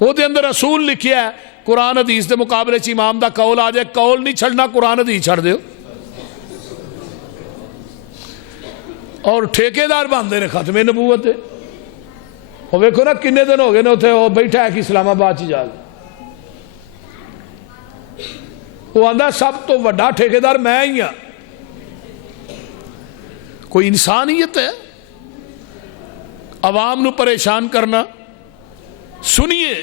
وہ دے اندر رسول لکھیا ہے, قرآن حدیث دے مقابلے چ امام دا قول آ جائے, قول نہیں چھڑنا, قرآن حدیث چھڑ دیو. اور ٹھیکیدار باندھے نے ختم نبوت ہے. وہ ویکھو نا کنے دن ہو گئے نے اتنے وہ بیٹھا ہے کہ اسلام آباد چ جا کے, وہ آندا سب تو وڈا ٹھیکیدار میں ہی ہاں. کوئی انسانیت ہے عوام نو پریشان کرنا. سنیے,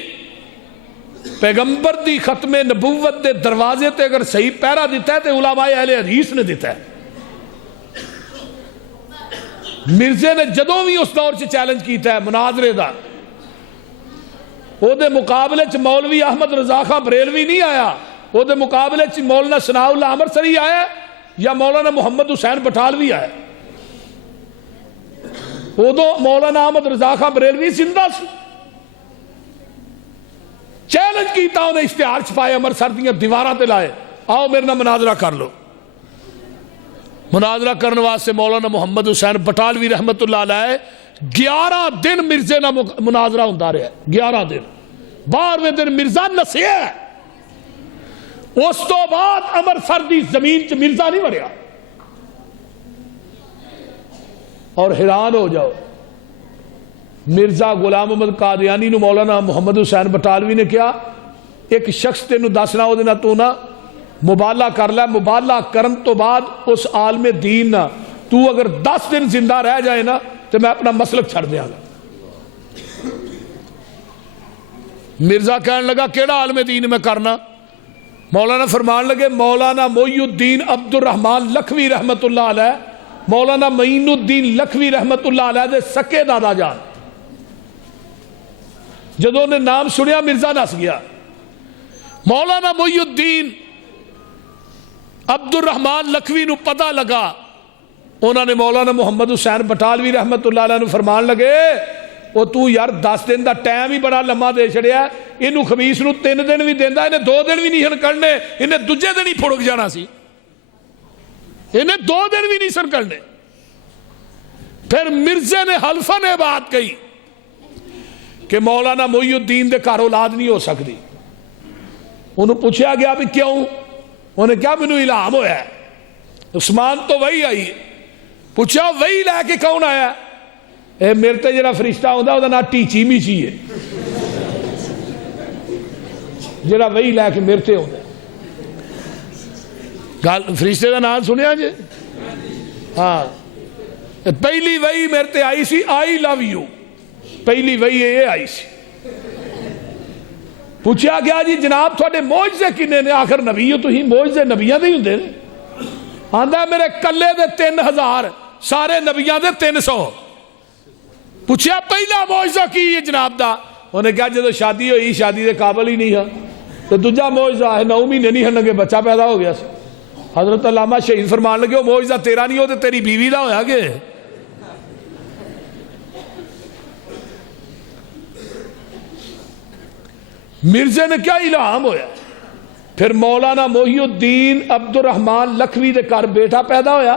پیغمبر دی ختم نبوت دے دروازے تے اگر صحیح پہرا دیتا ہے تو علماء اہل حدیث نے دیتا ہے. مرزے نے جدوں بھی اس دور سے چیلنج کیتا ہے مناظرے دا, وہ دے مقابلے چ مولوی احمد رضا خان بریلوی نہیں آیا، وہ دے مقابلے چ مولانا ثناء اللہ امرسری آیا یا مولانا محمد حسین بٹالوی آیا؟ ادو مولانا احمد رضا خان بریلوی زندہ سی، چیلنج کیتا انہیں، اشتہار چھپائے، امرسر دیاں دیواراں تے لائے، آؤ میرے نال مناظرہ کر لو۔ مناظرہ کرنے واسطے مولانا محمد حسین بٹالوی رحمت اللہ علیہ 11 دن مرزے نہ مناظرہ ہوتا رہا، 11 دن، 12ویں دن مرزا نسیا ہے، اس تو بعد امرسر دی زمین چ مرزا نہیں بڑھیا۔ اور حیران ہو جاؤ، مرزا غلام محمد قادیانی نو مولانا محمد حسین بٹالوی نے کیا، ایک شخص تینوں دسنا وہ دینا تو نہ مبالہ کر لے، مبالہ کرن تو بعد اس عالم دین نہ تو اگر 10 دن زندہ رہ جائے نا تو میں اپنا مسلک چھڑ دیا گا۔ مرزا کہنے لگا کیڑا عالم دین میں کرنا؟ مولانا فرمان لگے مولانا محی الدین عبد الرحمن لکھوی رحمت اللہ علیہ، مولانا معین الدین لکھوی رحمت اللہ علیہ دے سکے دادا جان۔ جدوں نے نام سنیا مرزا نس گیا۔ مولانا محی الدین عبد الرحمن لکھوی نو پتہ لگا، انہوں نے مولانا محمد حسین بٹالوی رحمت اللہ علیہ نو فرمان لگے وہ تو یار 10 دن دا ٹائم ہی بڑا لمبا دے چھڑیا، انہوں خمیس نو 3 دن بھی دیندا، انہیں 2 دن بھی نہیں کرنے، انہیں دوجے دن ہی پھڑک جانا سی، انہیں 2 دن بھی نہیں سن کرنے۔ پھر مرزے نے حلفہ نے بات کہی کہ مولانا محی الدین دے گھر اولاد نہیں ہو سکتی۔ انہوں پوچھا گیا بھی کیوں؟ انہیں کیا مینوں الہام ہویا ہے، عثمان تو وہی آئی، پوچھا وہی لے کے کون آیا؟ اے میرے تے جڑا فرشتہ ہوندا او دا نام ٹیچی میچی ہے، جڑا وہی لے کے میرے تے ہوندا۔ گل فرشتے دا نام سنیا جی؟ ہاں، پہلی وہی میرے تے آئی سی آئی لو یو، پہلی وہی یہ آئی سی۔ پوچھا گیا جی جناب تھوڑے موجزے کنے نے؟ آخر نبی ہو تو ہی موجزے نبیاں دے ہی ہوندے نے۔ آندہ میرے کلے دے 3000 سارے نبیاں دے 300۔ پوچھا پہلا موجزہ کی ہے جناب دا؟ انہیں کہا جدو شادی ہوئی شادی دے قابل ہی نہیں ہے، تو دوجا موجزہ ہے 9 مہینے نہیں ہن لگے بچہ پیدا ہو گیا سی۔ حضرت علامہ شہید فرمان لگے وہ موجزہ تیرا نہیں ہو تو تیری بیوی دا ہویا گے۔ مرزے نے کیا الہام ہویا؟ پھر مولانا محی الدین عبد الرحمن لکھوی دے گھر بیٹا پیدا ہویا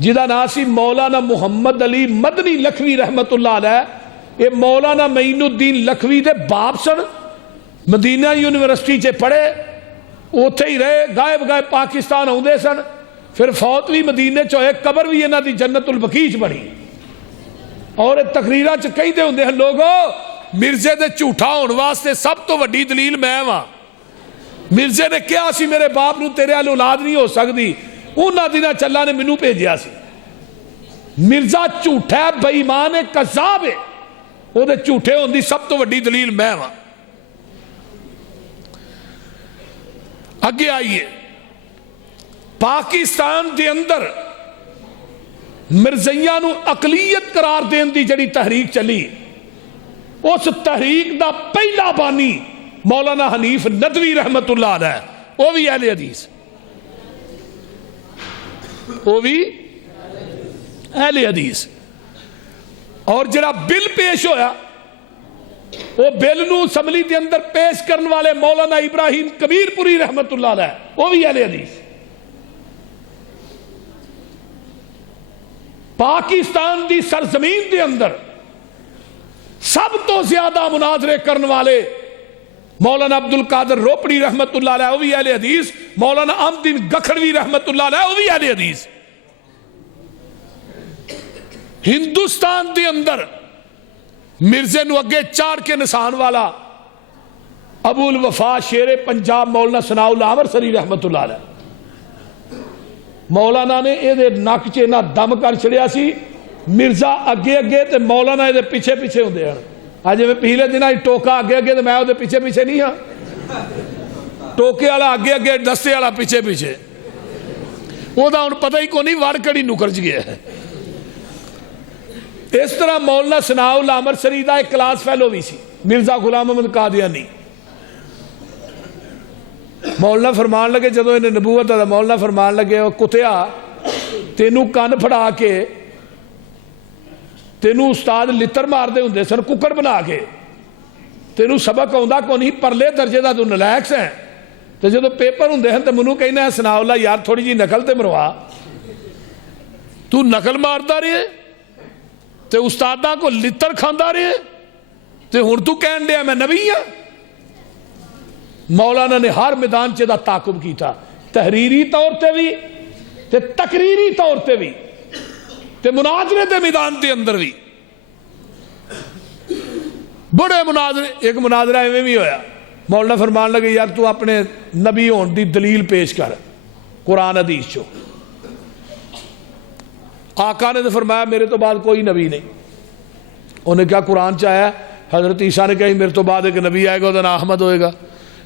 جدا نام سی مولانا محمد علی مدنی لکھوی رحمت اللہ علیہ۔ یہ مولانا معین الدین لکھوی دے باپ سن، مدینہ یونیورسٹی چے پڑھے، اوتھے ہی رہے، غائب غائب پاکستان ہوندے سن، پھر فوت بھی مدینے چوئے، قبر بھی انہاں دی جنت البقیع بڑی۔ اور تقریرہ چ کہندے ہوندے ہیں لوگوں مرزے دے جھوٹا ہون واسطے سب تو وڈی دلیل میں ہاں۔ مرزے نے کیا سی میرے باپ نو تیرے ال اولاد نہیں ہو سکتی، انہاں دنوں چلا نے مینوں بھیجیا سی۔ مرزا جھوٹا ہے، بے ایمان ہے، کذاب ہے، وہ دے جھوٹے ہون دی سب تو وڈی دلیل میں ہاں۔ اگے آئیے، پاکستان دے اندر مرزیاں نو اقلیت قرار دین دی جڑی تحریک چلی، اس تحریک دا پہلا بانی مولانا حنیف ندوی رحمت اللہ علیہ، وہ بھی اہل حدیث، وہ بھی اہل حدیث۔ اور جڑا بل پیش ہویا وہ بل نو اسمبلی دے اندر پیش کرنے والے مولانا ابراہیم کبیر پوری رحمت اللہ علیہ، وہ بھی اہل حدیث۔ پاکستان دی سرزمین دے اندر سب تو زیادہ مناظرے کرنے والے مولانا عبد القادر روپڑی رحمت اللہ علیہ، وہ بھی اہل حدیث۔ مولانا احمدین گکھڑوی رحمت اللہ علیہ، وہ بھی اہل حدیث۔ ہندوستان دے اندر مرزے نو اگے چار کے نسان والا ابو الوفا شیر پنجاب مولانا ثناء اللہ امرسری رحمت اللہ علیہ، مولانا نے یہ نک چ نہ دم کر چھڑیا سی، مرزا اگے اگے تے مولانا یہ پیچھے پیچھے ہوندے ہیں۔ اج میں پچھلے دن ٹوکا اگے اگے تے میں وہ پیچھے پیچھے نہیں ہاں، ٹوکے والا اگے اگے دستے والا پیچھے پیچھے، وہ ہن پتہ ہی کو نہیں وڑ کڑی نکرج گیا ہے۔ اس طرح مولانا ثناء اللہ امرسری دا ایک کلاس فیلو بھی سی مرزا غلام احمد قادیانی. مولانا فرمان لگے جدو انہیں نبوت دا مولانا فرمان لگے وہ کتیا تینوں کن پھڑا کے تینوں استاد لتر مار دے ہوندے سن ککڑ بنا کے تینوں سبق آندا کو نہیں پرلے درجے دا تو نلائق ہے تو جدو پیپر ہوندے ہیں تو منو کہنا ہے ثناء اللہ یار تھوڑی جی نقل تے مروا تو نقل ماردا رہے تے استاداں کو لتر کھاندا رہے تے ہن تو کہن دیا میں نبی ہاں. مولانا نے ہر میدان چ دا تعاقب کیتا تحریری طور تے بھی تے تقریری طور تے بھی تے مناظرے دے میدان دے اندر بھی بڑے مناظرے. ایک مناظرہ ایویں بھی ہویا مولانا فرمان لگے یار تو اپنے نبی ہون دی دلیل پیش کر قرآن حدیث چو. آقا نے تو فرمایا میرے تو بعد کوئی نبی نہیں. انہیں کیا قرآن چاہیا حضرت عیسیٰ نے کہا میرے تو بعد ایک نبی آئے گا تو نہ احمد ہوئے گا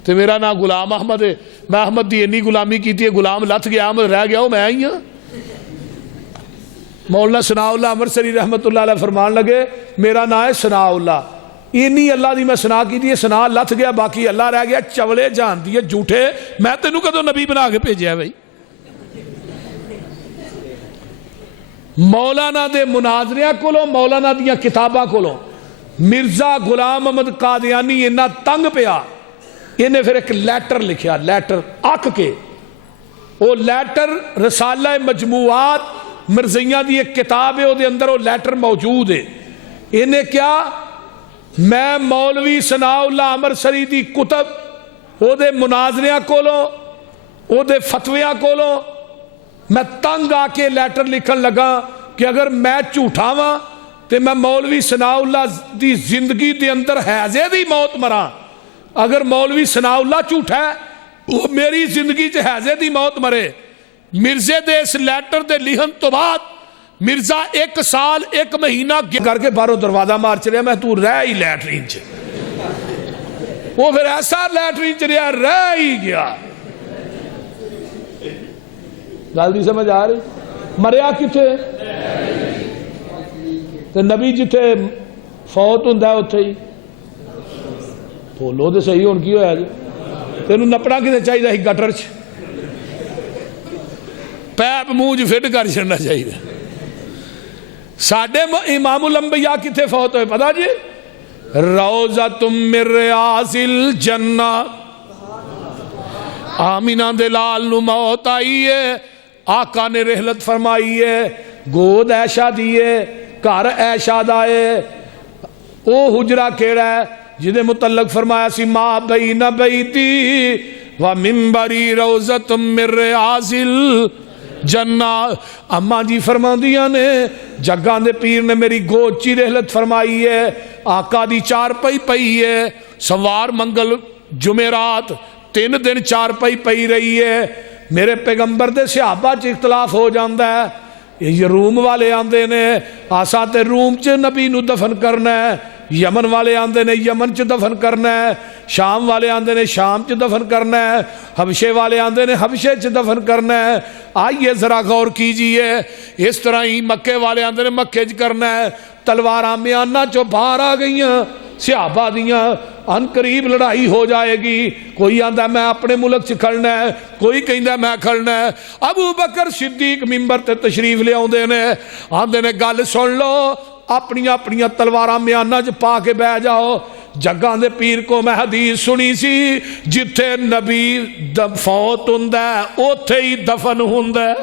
تو میرا نام غلام احمد ہے میں احمد دی انی غلامی کیتی ہے غلام لت گیا احمد رہ گیا ہوں میں آئی ہوں. مولانا ثناء اللہ امرسری رحمت اللہ علیہ فرمان لگے میرا نام ہے ثناء اللہ اینی اللہ دی میں ثنا کی دی ثنا لت گیا باقی اللہ رہ گیا چولے جان دی جھوٹے میں تینوں کدوں نبی بنا کے بھیجیا بھائی. مولانا دے مناظریاں کولوں مولانا دیاں کتاباں کولوں مرزا غلام احمد قادیانی انہا تنگ پیا انہیں پھر ایک لیٹر لکھیا لیٹر اک کے وہ لیٹر رسالہ مجموعات مرزیاں دی ایک کتاب ہے وہ دے اندر وہ لیٹر موجود ہے. انہیں کیا میں مولوی ثناء اللہ امرسری دی کتب وہ دے مناظریاں کولوں وہ دے فتویاں کولوں میں تنگ آ کے لیٹر لکھن لگا کہ اگر میں جھوٹا ہاں تے میں مولوی ثناء اللہ دی زندگی دے اندر حیضے دی موت مراں. اگر مولوی ثناء اللہ جھوٹا ہے وہ میری زندگی چ حیضے دی موت مرے. مرزے دے اس لیٹر دے لکھن تو بعد مرزا ایک سال ایک مہینہ کر کے باہروں دروازہ مار چلیا میں تو رہ ہی لیٹرین چ. وہ پھر ایسا لیٹرین چ رہا رہ ہی گیا. گل دی سمجھ آ رہی مریا کتنے تے نبی جتھے فوت ہوندا ہے اوتھے ہی بولو تے صحیح ہن کی ہویا جی تینوں نپنا کتے چاہیے ہی گٹر چ پیپ منہ فٹ کر چھڑنا چاہیے. ساڈے امام الانبیاء کتنے فوت ہوئے پتہ جی روضۃ من ریاض الجنہ آمینہ دے لال نو موت آئی ہے آقا نے رحلت فرمائی ہے گود عائشہ دیئے گھر عائشہ دائے او حجرہ کیڑا ہے جدے متعلق فرمایا سی ما بین بیتی و منبری روضۃ من ریاض الجنہ. اماں جی فرما دیا نے جگاں دے پیر نے میری گود چی رحلت فرمائی ہے آقا دی چار پئی پئی ہے سوار منگل جمعرات 3 دن چار پئی رہی ہے. میرے پیغمبر دے صحابہ چ اختلاف ہو جاندہ ہے یہ روم والے آندے نے آسا تے روم چ نبی نو دفن کرنا ہے یمن والے آندے نے یمن چ دفن کرنا ہے شام والے آندے نے شام چ دفن کرنا ہے حبشے والے آندے نے حبشے چ دفن کرنا ہے. آئیے ذرا غور کیجئے اس طرح ہی مکے والے آندے نے مکے چ کرنا ہے. تلواراں میانہ چو باہر آ گئیاں صحابہ دیاں ان قریب لڑائی ہو جائے گی. کوئی آندہ میں اپنے ملک چ کھڑنا ہے کوئی کہندہ میں کھڑنا ہے. ابو بکر صدیق منبر تے تشریف لے آندے نے آندے نے گل سن لو اپنی اپنی تلواراں میانہ چ پا کے بہ جاؤ. جگاں دے پیر کو میں حدیث سنی سی جتھے نبی فوت ہوندا ہے اوتھے ہی دفن ہوندا ہے.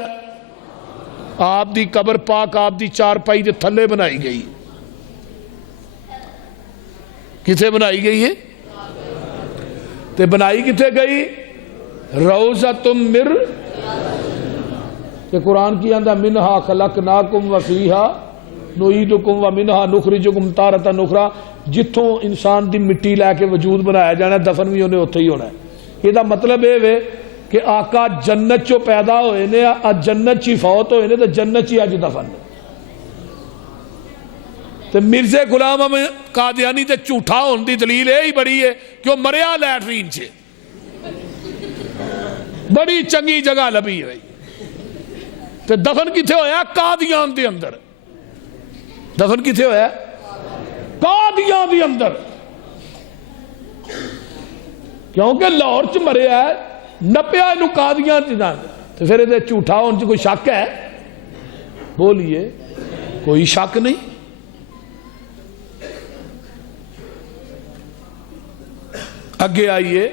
آپ دی قبر پاک آپ دی چارپائی دے تھلے بنائی گئی. کتھے بنائی گئی ہے تے بنائی کتھے گئی روضۃ من تے قرآن کی آندہ منہا خلقناکم وفیہا نعیدکم ومنہا نخرجکم تارۃ اخری. جتھوں انسان دی مٹی لے کے وجود بنایا جانا ہے دفن بھی انہیں اتھے ہی ہونا ہے. یہ دا مطلب ہے کہ آقا جنت چو پیدا ہوئے نے جنت چی فوت ہوئے نے تو جنت چی آج دفن. تو مرزے غلام احمد قادیانی تے جھوٹا ہون دی دلیل ہی بڑی ہے کہ وہ مریا لیٹرین چے بڑی چنگی جگہ لبی ہے. تو دفن کتھے ہویا قادیان دے اندر دفن کتنے ہویا ہے؟ قادیاں دی اندر، کیونکہ لاہور چ مریا ہے، نپیا انہوں قادیاں دی اندر، تو پھر یہ جھوٹا ہونے کوئی شک ہے؟ بولیے، کوئی شک نہیں۔ اگے آئیے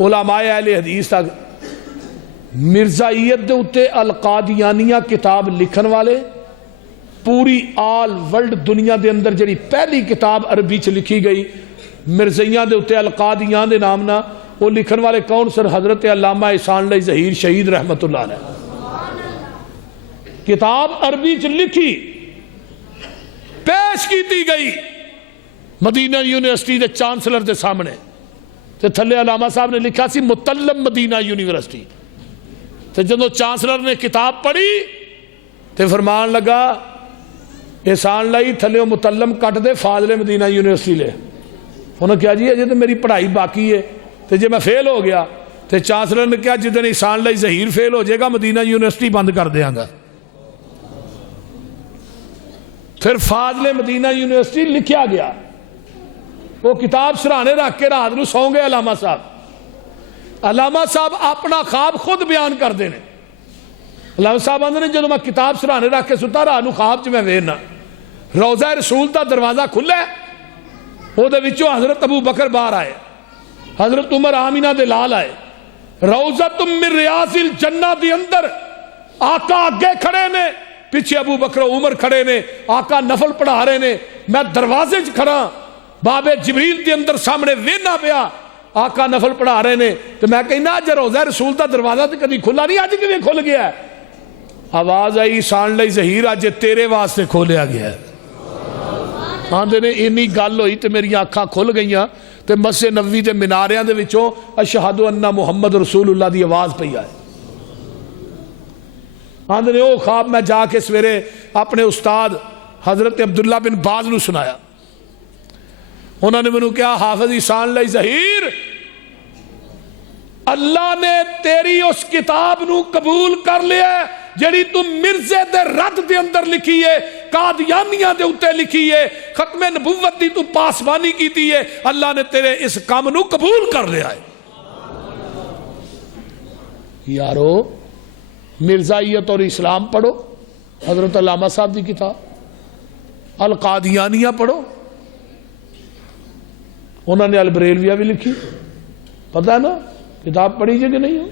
علماء اہل حدیث تک، مرزائیت دے اتے القادیانیہ کتاب لکھن والے، پوری آل ورلڈ دنیا دے اندر جڑی پہلی کتاب عربی چ لکھی گئی مرزائیاں دے اتے القادیان دے نام نہ، وہ لکھن والے کون سر؟ حضرت علامہ احسان اللہ ظہیر شہید رحمت اللہ علیہ۔ کتاب عربی چ لکھی، پیش کی گئی مدینہ یونیورسٹی دے چانسلر دے سامنے، تے تھلے علامہ صاحب نے لکھا سی متلم مدینہ یونیورسٹی، تے جدو چانسلر نے کتاب پڑھی تے فرمان لگا احسان لائی تھلے متلم کٹ دے فاضل مدینہ یونیورسٹی لے۔ انہوں نے کہا جی اجے تو میری پڑھائی باقی ہے، تے جے میں فیل ہو گیا تے چانسلر نے کہا جدن احسان لائی ظہیر فیل ہو جائے گا مدینہ یونیورسٹی بند کر دیاں گا۔ پھر فاضل مدینہ یونیورسٹی لکھیا گیا، وہ کتاب سرانے رکھ کے رات نو سو گئے علامہ صاحب۔ علامہ صاحب اپنا خواب خود بیان کر دینے۔ علامہ صاحب آندے نے جدو میں کتاب سرانے رکھ کے ستا رات نو خواب چ میں ویرنا روضہ رسول دا دروازہ کھلا ہے، وہ دے وچوں حضرت ابو بکر باہر آئے، حضرت عمر آمینہ دے لال آئے، روضۃ من ریاض الجنہ دی اندر آقا آگے کھڑے نے، پیچھے ابو بکر و عمر کھڑے نے، آقا نفل پڑھا رہے نے، میں دروازے چ کھڑا، باب جبریل دے اندر سامنے وینا پیا، آقا نفل پڑھا رہے نے، تو میں کہنا اج روضہ رسول دا دروازہ تے کدی کھلا نہیں، اج کیویں کھل گیا ہے؟ آواز آئی احسان لائی ظہیر اج تیرے واسطے کھولیا گیا ہے۔ آندے نے اینی گل ہوئی تے میری آنکھاں کھل گئیاں تے مسجد نبوی دے میناریاں دے وچوں اشہد ان محمد رسول اللہ دی آواز پئی آئے۔ آندے نے او خواب میں جا کے سویرے اپنے استاد حضرت عبداللہ بن باز نو سنایا، انہوں نے منو کہا حافظ احسان لائی ظہیر اللہ نے تیری اس کتاب نو قبول کر لیا جڑی تم مرزے دے رد دے اندر لکھی ہے، قادیانیہ دے اتے لکھی ہے، ختم نبوت دی تو پاسبانی کی ہے، اللہ نے تیرے اس کام نو قبول کر لیا ہے۔ یارو مرزائیت اور اسلام پڑھو، حضرت علامہ صاحب دی کتاب القادیانیہ پڑھو، انہوں نے البریلویہ بھی لکھی، پتہ ہے نا کتاب پڑھی جائے کہ نہیں ہو؟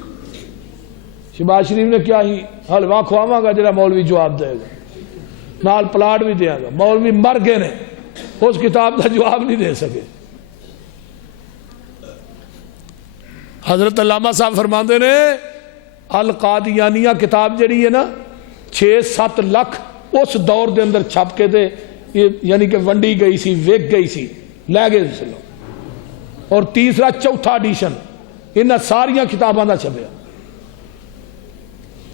شہباز شریف نے کیا ہی حلوہ کھواواں گا جڑا مولوی جواب دے گا، نال پلاٹ بھی دیا گا، مولوی مر گئے نے اس کتاب کا جواب نہیں دے سکے۔ حضرت علامہ صاحب فرماندے نے القادیانیہ کتاب جڑی ہے نا 6-7 لاکھ اس دور دے اندر چھپ کے دے، یعنی کہ ونڈی گئی سی، ویک گئی سی، لے گئے سے لوگ، اور تیسرا چوتھا ایڈیشن انہاں ساریاں کتاباں دا چھپیا۔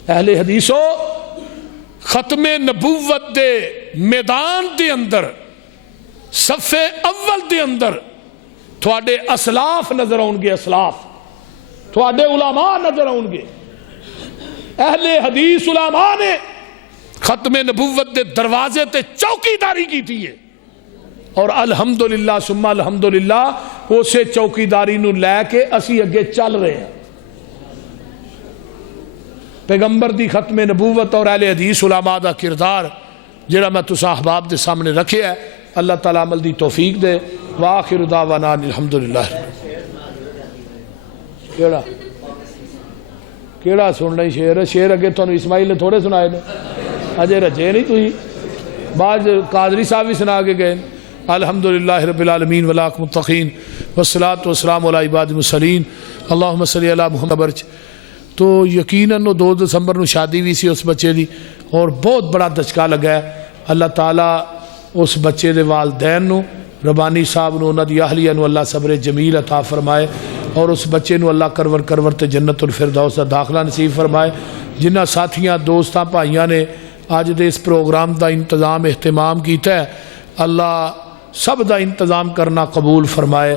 اہل حدیثو ختم نبوت دے میدان دے اندر صف اول دے اندر تھوڑے اسلاف نظر آؤں گے، اسلاف تھوڑے علماء نظر آؤں گے۔ اہل حدیث علماء نے ختم نبوت دے دروازے تے چوکیداری کی تھی ہے، اور الحمدللہ ثم الحمدللہ اسے چوکیداری نو لے کے اسی اگے چل رہے ہیں۔ پیغمبر دی ختم نبوت اور اہل حدیث علماء دا کردار جڑا میں تساں احباب دے سامنے رکھے ہے، اللہ تعالیٰ عمل دی توفیق دے۔ وآخر دعوانا الحمدللہ۔ کیڑا سن رہی شیر؟ شیر اگے تو اسماعیل نے تھوڑے سنائے نے، اجے رجے نہیں تھی، بعض قادری صاحب بھی سنا کے گئے۔ الحمدللہ رب العالمین والعاقبۃ للمتقین والصلاۃ والسلام علی عباد المرسلین اللہم صلی علی محمد برچ۔ تو یقیناً 2 دسمبر نو شادی بھی سی اس بچے دی، اور بہت بڑا دھچکا لگا ہے۔ اللہ تعالیٰ اس بچے دے والدین نو، ربانی صاحب نو، انہاں دی اہلیہ نو اللہ صبر جمیل عطا فرمائے، اور اس بچے نو اللہ کرور تے جنت الفردوس دا داخلہ نصیب فرمائے۔ جنہاں ساتھیاں دوستاں بھائیاں نے آج دے اس پروگرام دا انتظام اہتمام کیتا ہے، اللہ سب دا انتظام کرنا قبول فرمائے،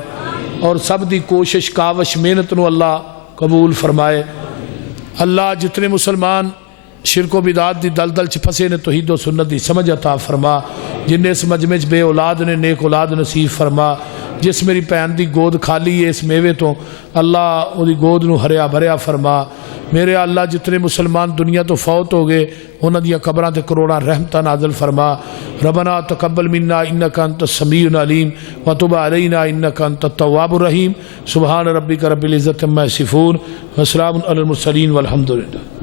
اور سب دی کوشش کاوش محنت نو اللہ قبول فرمائے۔ اللہ جتنے مسلمان شرک و بدعات دی دلدل چ پھسے نے توحید و سنت دی سمجھ عطا فرما، جن اس مجمع چ بے اولاد نے نیک اولاد نصیب فرما، جس میری بھین دی گود خالی ہے اس میوے تو اللہ وہ دی گود نو ہریا بھریا فرما۔ میرے اللہ جتنے مسلمان دنیا تو فوت ہو گئے انہاں دیاں قبراں تے کروڑاں رحمتاں نازل فرما۔ ربنا تقبل منا انک انت السمیع العلیم وتب علینا انک انت التواب الرحیم۔ سبحان ربک رب العزۃ عما یصفون وسلام علی المرسلین والحمد للہ۔